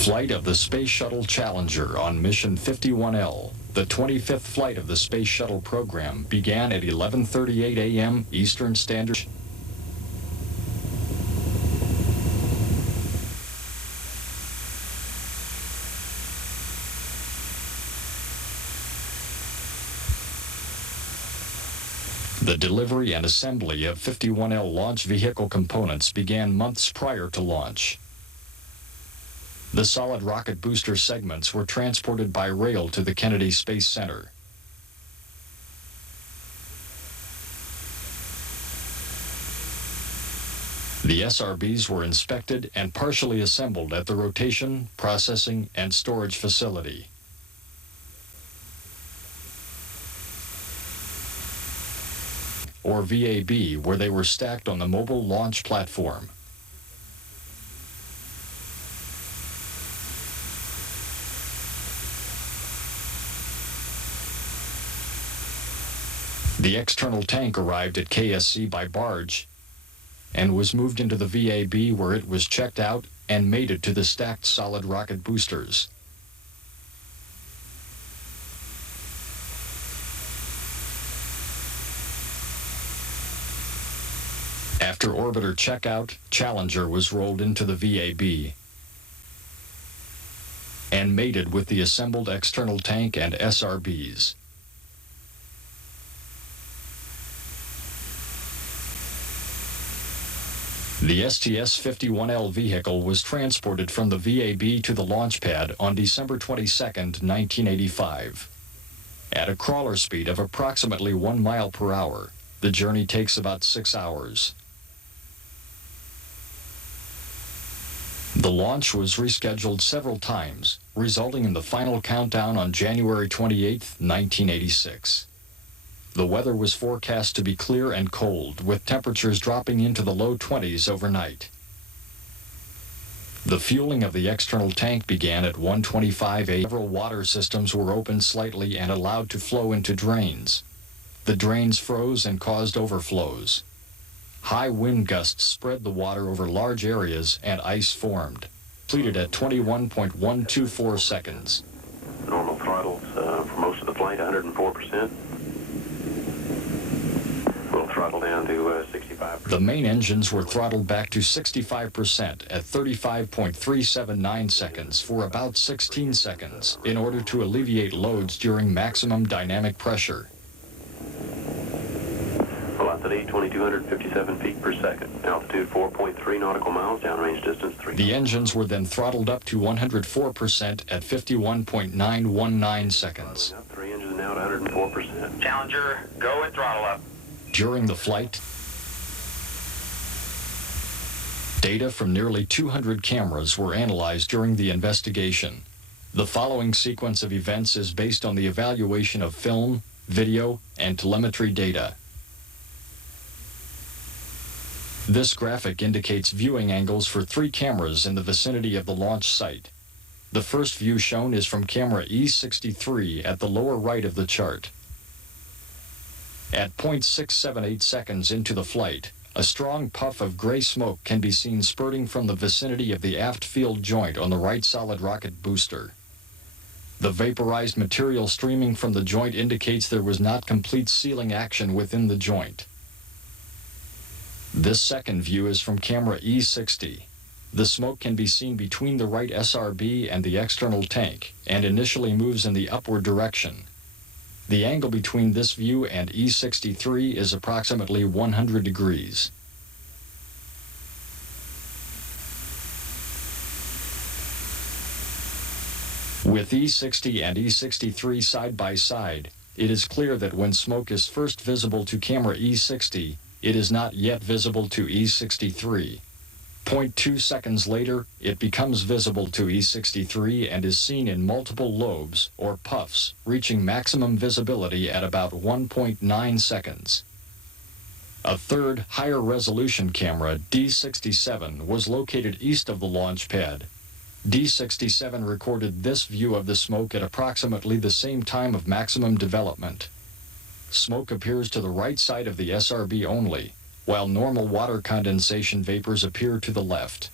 Flight of the Space Shuttle Challenger on Mission 51L. The 25th flight of the Space Shuttle program began at 11:38 a.m. Eastern Standard. The delivery and assembly of 51L launch vehicle components began months prior to launch. The solid rocket booster segments were transported by rail to the Kennedy Space Center. The SRBs were inspected and partially assembled at the rotation, processing, and storage facility. Or VAB, where they were stacked on the mobile launch platform. The external tank arrived at KSC by barge and was moved into the VAB, where it was checked out and mated to the stacked solid rocket boosters. After orbiter checkout, Challenger was rolled into the VAB and mated with the assembled external tank and SRBs. The STS-51L vehicle was transported from the VAB to the launch pad on December 22, 1985. At a crawler speed of approximately 1 mile per hour, the journey takes about 6 hours. The launch was rescheduled several times, resulting in the final countdown on January 28, 1986. The weather was forecast to be clear and cold, with temperatures dropping into the low 20s overnight. The fueling of the external tank began at 1:25 a.m. Several water systems were opened slightly and allowed to flow into drains. The drains froze and caused overflows. High wind gusts spread the water over large areas and ice formed. Completed at 21.124 seconds. Normal throttles for most of the flight, 104%. We'll throttle down to 65%. The main engines were throttled back to 65% at 35.379 seconds for about 16 seconds in order to alleviate loads during maximum dynamic pressure. Velocity 2,257 feet per second. Altitude 4.3 nautical miles. Downrange distance 3. The engines were then throttled up to 104% at 51.919 seconds. 3 engines now to 104%. Challenger, go and throttle up. During the flight, data from nearly 200 cameras were analyzed during the investigation. The following sequence of events is based on the evaluation of film, video, and telemetry data. This graphic indicates viewing angles for 3 cameras in the vicinity of the launch site. The first view shown is from camera E63 at the lower right of the chart. At 0.678 seconds into the flight, a strong puff of gray smoke can be seen spurting from the vicinity of the aft field joint on the right solid rocket booster. The vaporized material streaming from the joint indicates there was not complete sealing action within the joint. This second view is from camera E60. The smoke can be seen between the right SRB and the external tank, and initially moves in the upward direction. The angle between this view and E63 is approximately 100 degrees. With E60 and E63 side by side, it is clear that when smoke is first visible to camera E60, it is not yet visible to E63. 0.2 seconds later, it becomes visible to E63 and is seen in multiple lobes, or puffs, reaching maximum visibility at about 1.9 seconds. A third, higher resolution camera, D67, was located east of the launch pad. D67 recorded this view of the smoke at approximately the same time of maximum development. Smoke appears to the right side of the SRB only, while normal water condensation vapors appear to the left.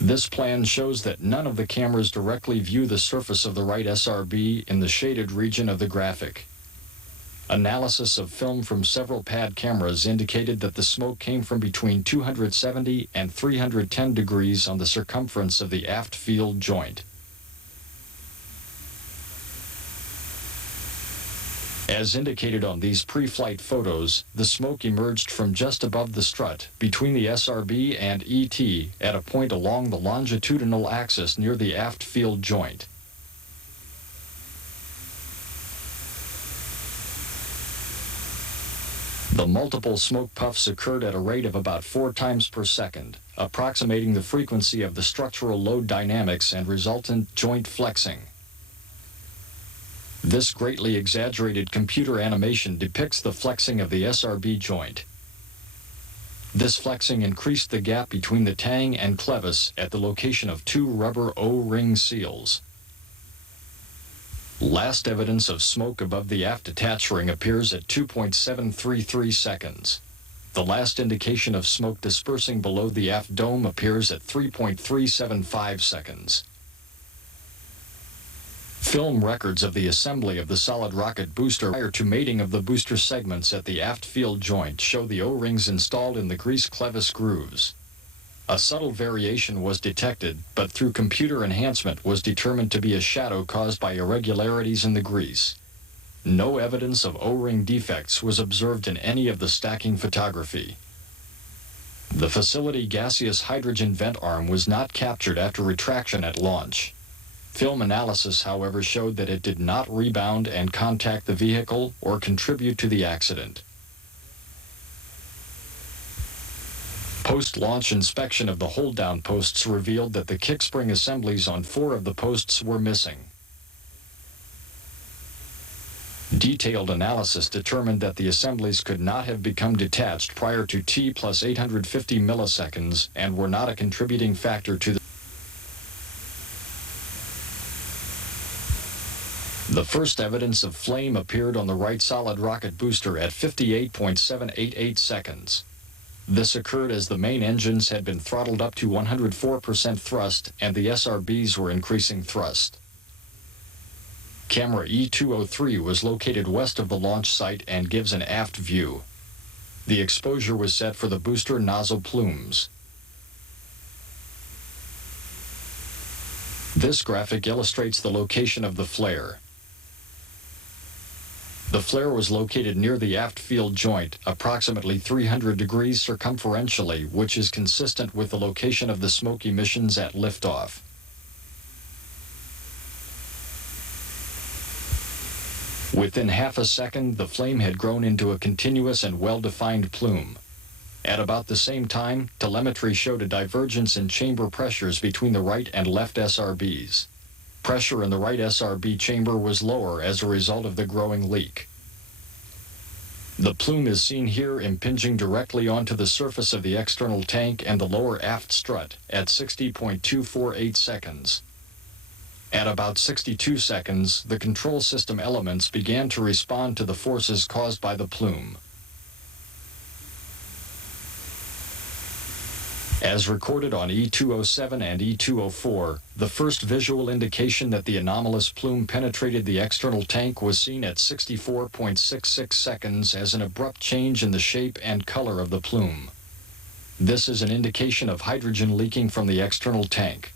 This plan shows that none of the cameras directly view the surface of the right SRB in the shaded region of the graphic. Analysis of film from several pad cameras indicated that the smoke came from between 270 and 310 degrees on the circumference of the aft field joint. As indicated on these pre-flight photos, the smoke emerged from just above the strut, between the SRB and ET, at a point along the longitudinal axis near the aft field joint. The multiple smoke puffs occurred at a rate of about 4 times per second, approximating the frequency of the structural load dynamics and resultant joint flexing. This greatly exaggerated computer animation depicts the flexing of the SRB joint. This flexing increased the gap between the tang and clevis at the location of 2 rubber O-ring seals. Last evidence of smoke above the aft attach ring appears at 2.733 seconds. The last indication of smoke dispersing below the aft dome appears at 3.375 seconds. Film records of the assembly of the solid rocket booster prior to mating of the booster segments at the aft field joint show the O-rings installed in the grease clevis grooves. A subtle variation was detected, but through computer enhancement was determined to be a shadow caused by irregularities in the grease. No evidence of O-ring defects was observed in any of the stacking photography. The facility gaseous hydrogen vent arm was not captured after retraction at launch. Film analysis, however, showed that it did not rebound and contact the vehicle or contribute to the accident. Post-launch inspection of the hold-down posts revealed that the kickspring assemblies on 4 of the posts were missing. Detailed analysis determined that the assemblies could not have become detached prior to T plus 850 milliseconds and were not a contributing factor to the first evidence of flame appeared on the right solid rocket booster at 58.788 seconds. This occurred as the main engines had been throttled up to 104% thrust and the SRBs were increasing thrust. Camera E203 was located west of the launch site and gives an aft view. The exposure was set for the booster nozzle plumes. This graphic illustrates the location of the flare. The flare was located near the aft field joint, approximately 300 degrees circumferentially, which is consistent with the location of the smoke emissions at liftoff. Within half a second, the flame had grown into a continuous and well-defined plume. At about the same time, telemetry showed a divergence in chamber pressures between the right and left SRBs. Pressure in the right SRB chamber was lower as a result of the growing leak. The plume is seen here impinging directly onto the surface of the external tank and the lower aft strut at 60.248 seconds. At about 62 seconds, the control system elements began to respond to the forces caused by the plume. As recorded on E207 and E204, the first visual indication that the anomalous plume penetrated the external tank was seen at 64.66 seconds as an abrupt change in the shape and color of the plume. This is an indication of hydrogen leaking from the external tank.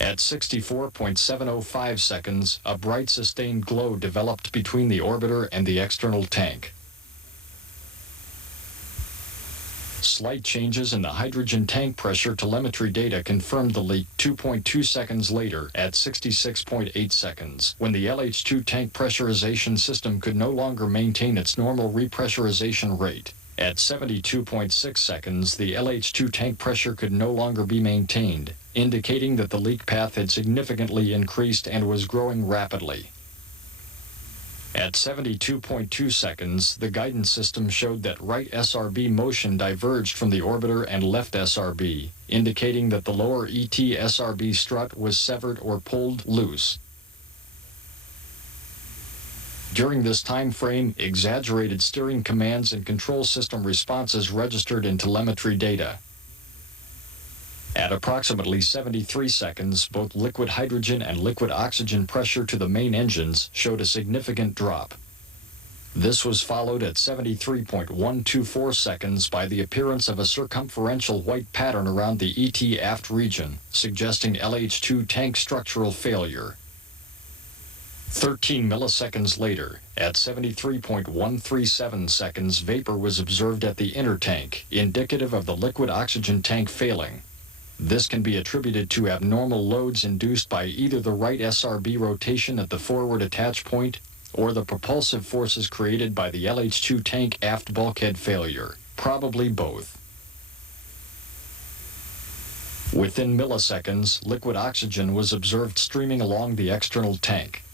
At 64.705 seconds, a bright sustained glow developed between the orbiter and the external tank. Slight changes in the hydrogen tank pressure telemetry data confirmed the leak 2.2 seconds later at 66.8 seconds, when the LH2 tank pressurization system could no longer maintain its normal repressurization rate. At 72.6 seconds, the LH2 tank pressure could no longer be maintained, indicating that the leak path had significantly increased and was growing rapidly. At 72.2 seconds, the guidance system showed that right SRB motion diverged from the orbiter and left SRB, indicating that the lower ET SRB strut was severed or pulled loose. During this time frame, exaggerated steering commands and control system responses registered in telemetry data. At approximately 73 seconds, both liquid hydrogen and liquid oxygen pressure to the main engines showed a significant drop. This was followed at 73.124 seconds by the appearance of a circumferential white pattern around the ET aft region, suggesting LH2 tank structural failure. 13 milliseconds later, at 73.137 seconds, vapor was observed at the inner tank, indicative of the liquid oxygen tank failing. This can be attributed to abnormal loads induced by either the right SRB rotation at the forward attach point or the propulsive forces created by the LH2 tank aft bulkhead failure, probably both. Within milliseconds, liquid oxygen was observed streaming along the external tank.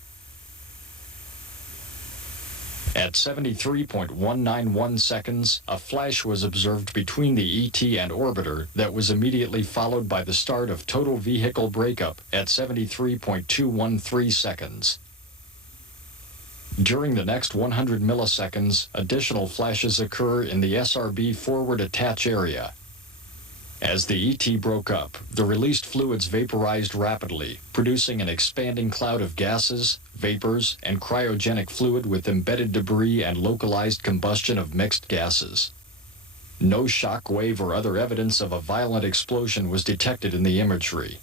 At 73.191 seconds, a flash was observed between the ET and orbiter that was immediately followed by the start of total vehicle breakup at 73.213 seconds. During the next 100 milliseconds, additional flashes occur in the SRB forward attach area. As the ET broke up, the released fluids vaporized rapidly, producing an expanding cloud of gases, vapors, and cryogenic fluid with embedded debris and localized combustion of mixed gases. No shock wave or other evidence of a violent explosion was detected in the imagery.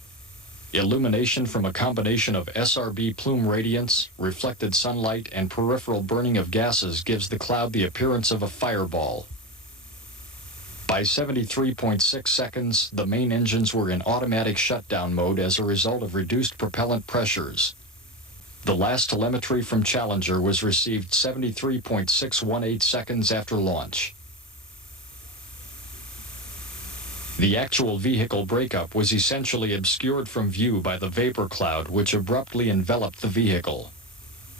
Illumination from a combination of SRB plume radiance, reflected sunlight, and peripheral burning of gases gives the cloud the appearance of a fireball. By 73.6 seconds, the main engines were in automatic shutdown mode as a result of reduced propellant pressures. The last telemetry from Challenger was received 73.618 seconds after launch. The actual vehicle breakup was essentially obscured from view by the vapor cloud which abruptly enveloped the vehicle.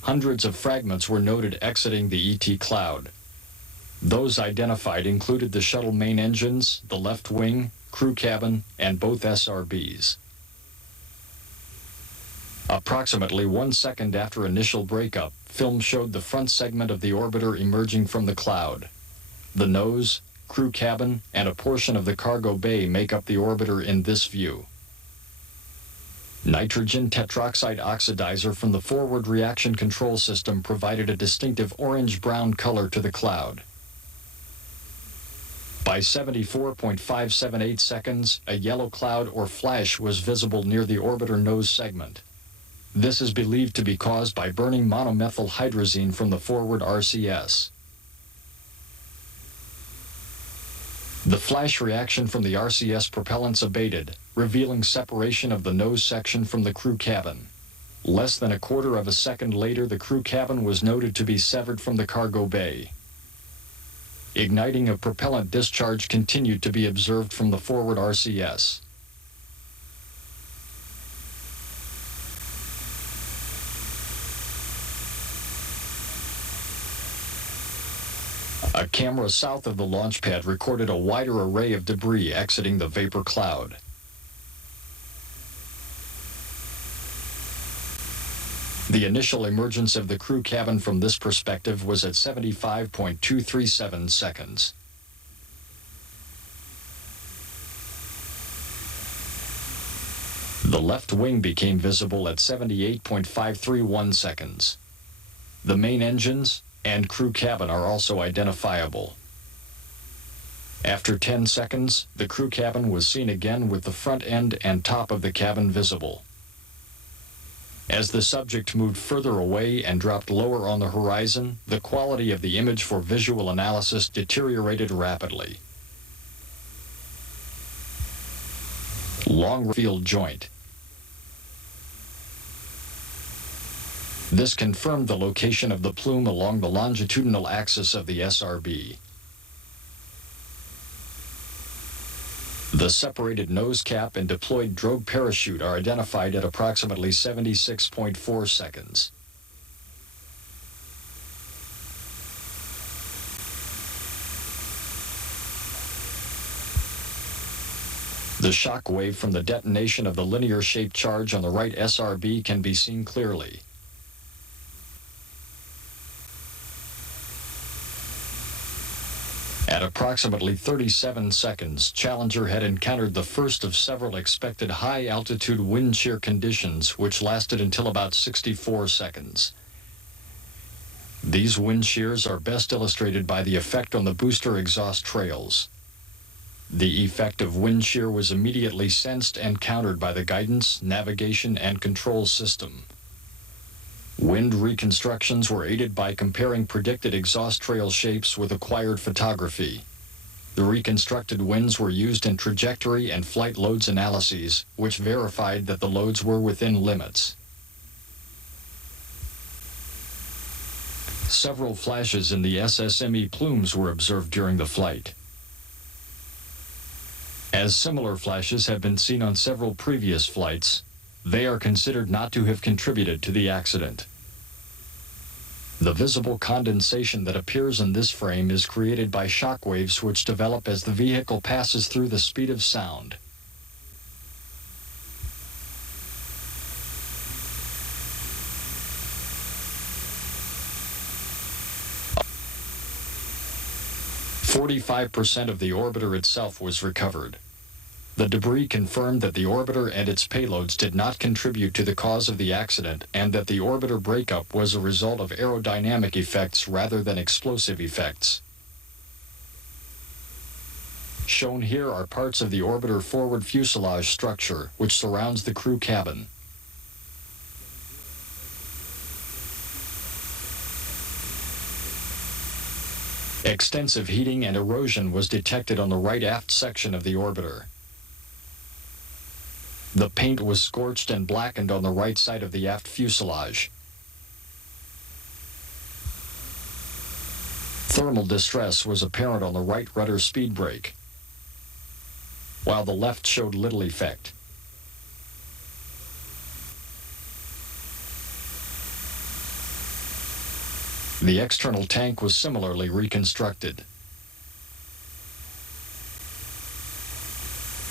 Hundreds of fragments were noted exiting the ET cloud. Those identified included the shuttle main engines, the left wing, crew cabin, and both SRBs. Approximately 1 second after initial breakup, film showed the front segment of the orbiter emerging from the cloud. The nose, crew cabin, and a portion of the cargo bay make up the orbiter in this view. Nitrogen tetroxide oxidizer from the forward reaction control system provided a distinctive orange-brown color to the cloud. By 74.578 seconds, a yellow cloud or flash was visible near the orbiter nose segment. This is believed to be caused by burning monomethyl hydrazine from the forward RCS. The flash reaction from the RCS propellants abated, revealing separation of the nose section from the crew cabin. Less than a quarter of a second later, the crew cabin was noted to be severed from the cargo bay. Igniting of propellant discharge continued to be observed from the forward RCS. A camera south of the launch pad recorded a wider array of debris exiting the vapor cloud. The initial emergence of the crew cabin from this perspective was at 75.237 seconds. The left wing became visible at 78.531 seconds. The main engines and crew cabin are also identifiable. After 10 seconds, the crew cabin was seen again with the front end and top of the cabin visible. As the subject moved further away and dropped lower on the horizon, the quality of the image for visual analysis deteriorated rapidly. Long field joint. This confirmed the location of the plume along the longitudinal axis of the SRB. The separated nose cap and deployed drogue parachute are identified at approximately 76.4 seconds. The shock wave from the detonation of the linear-shaped charge on the right SRB can be seen clearly. At approximately 37 seconds, Challenger had encountered the first of several expected high-altitude wind shear conditions, which lasted until about 64 seconds. These wind shears are best illustrated by the effect on the booster exhaust trails. The effect of wind shear was immediately sensed and countered by the guidance, navigation, and control system. Wind reconstructions were aided by comparing predicted exhaust trail shapes with acquired photography. The reconstructed winds were used in trajectory and flight loads analyses, which verified that the loads were within limits. Several flashes in the SSME plumes were observed during the flight. As similar flashes have been seen on several previous flights, they are considered not to have contributed to the accident. The visible condensation that appears in this frame is created by shock waves which develop as the vehicle passes through the speed of sound. "45% of the orbiter itself was recovered. The debris confirmed that the orbiter and its payloads did not contribute to the cause of the accident and that the orbiter breakup was a result of aerodynamic effects rather than explosive effects. Shown here are parts of the orbiter forward fuselage structure, which surrounds the crew cabin. Extensive heating and erosion was detected on the right aft section of the orbiter. The paint was scorched and blackened on the right side of the aft fuselage. Thermal distress was apparent on the right rudder speed brake, while the left showed little effect. The external tank was similarly reconstructed.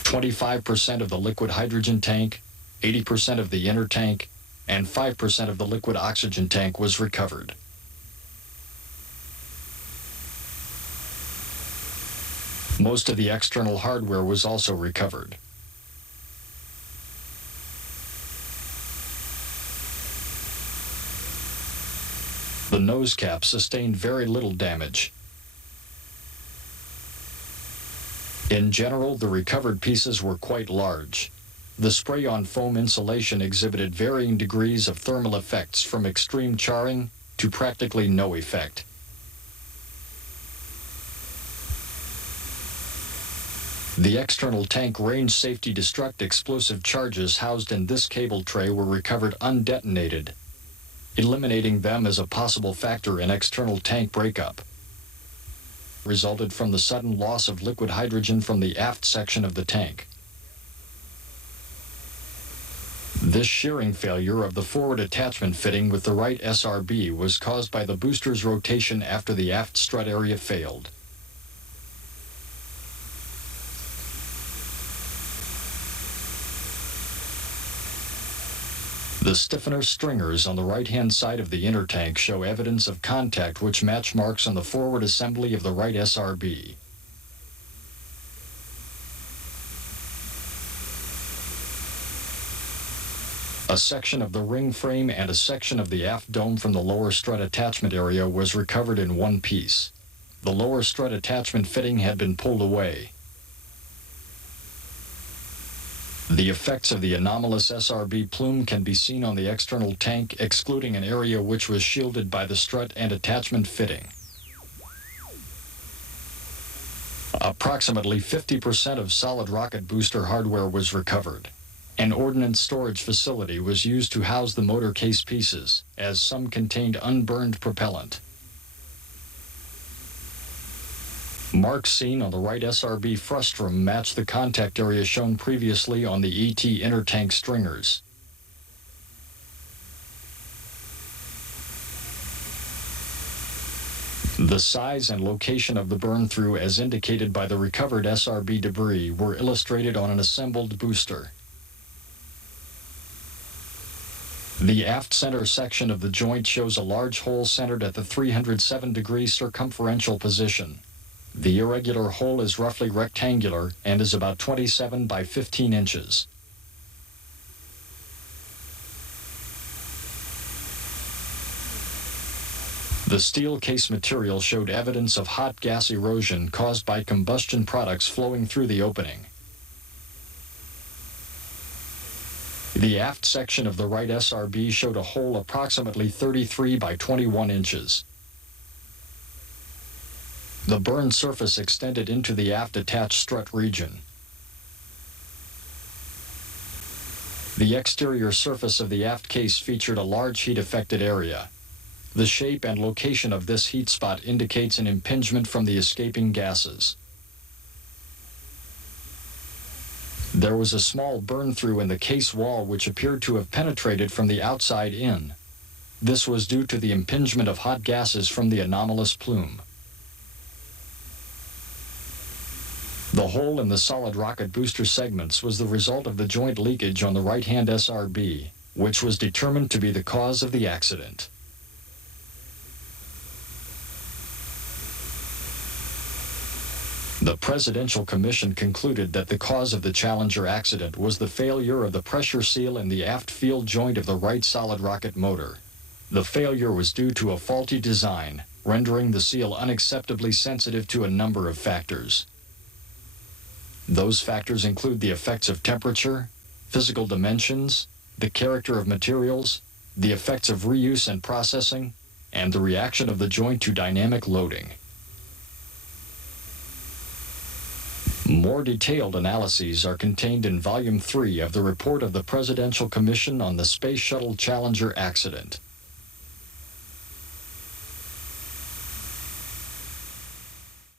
25% of the liquid hydrogen tank, 80% of the inner tank, and 5% of the liquid oxygen tank was recovered. Most of the external hardware was also recovered. The nose cap sustained very little damage. In general, the recovered pieces were quite large. The spray-on foam insulation exhibited varying degrees of thermal effects from extreme charring to practically no effect. The external tank range safety destruct explosive charges housed in this cable tray were recovered undetonated, eliminating them as a possible factor in external tank breakup. Resulted from the sudden loss of liquid hydrogen from the aft section of the tank. This shearing failure of the forward attachment fitting with the right SRB was caused by the booster's rotation after the aft strut area failed. The stiffener stringers on the right-hand side of the inner tank show evidence of contact which match marks on the forward assembly of the right SRB. A section of the ring frame and a section of the aft dome from the lower strut attachment area was recovered in one piece. The lower strut attachment fitting had been pulled away. The effects of the anomalous SRB plume can be seen on the external tank, excluding an area which was shielded by the strut and attachment fitting. Approximately 50% of solid rocket booster hardware was recovered. An ordnance storage facility was used to house the motor case pieces, as some contained unburned propellant. Marks seen on the right SRB frustrum match the contact area shown previously on the ET inner tank stringers. The size and location of the burn-through as indicated by the recovered SRB debris were illustrated on an assembled booster. The aft center section of the joint shows a large hole centered at the 307-degree circumferential position. The irregular hole is roughly rectangular and is about 27 by 15 inches. The steel case material showed evidence of hot gas erosion caused by combustion products flowing through the opening. The aft section of the right SRB showed a hole approximately 33 by 21 inches. The burned surface extended into the aft attached strut region. The exterior surface of the aft case featured a large heat-affected area. The shape and location of this heat spot indicates an impingement from the escaping gases. There was a small burn-through in the case wall which appeared to have penetrated from the outside in. This was due to the impingement of hot gases from the anomalous plume. The hole in the solid rocket booster segments was the result of the joint leakage on the right-hand SRB, which was determined to be the cause of the accident. The Presidential Commission concluded that the cause of the Challenger accident was the failure of the pressure seal in the aft field joint of the right solid rocket motor. The failure was due to a faulty design, rendering the seal unacceptably sensitive to a number of factors. Those factors include the effects of temperature, physical dimensions, the character of materials, the effects of reuse and processing, and the reaction of the joint to dynamic loading. More detailed analyses are contained in Volume 3 of the report of the Presidential Commission on the Space Shuttle Challenger accident.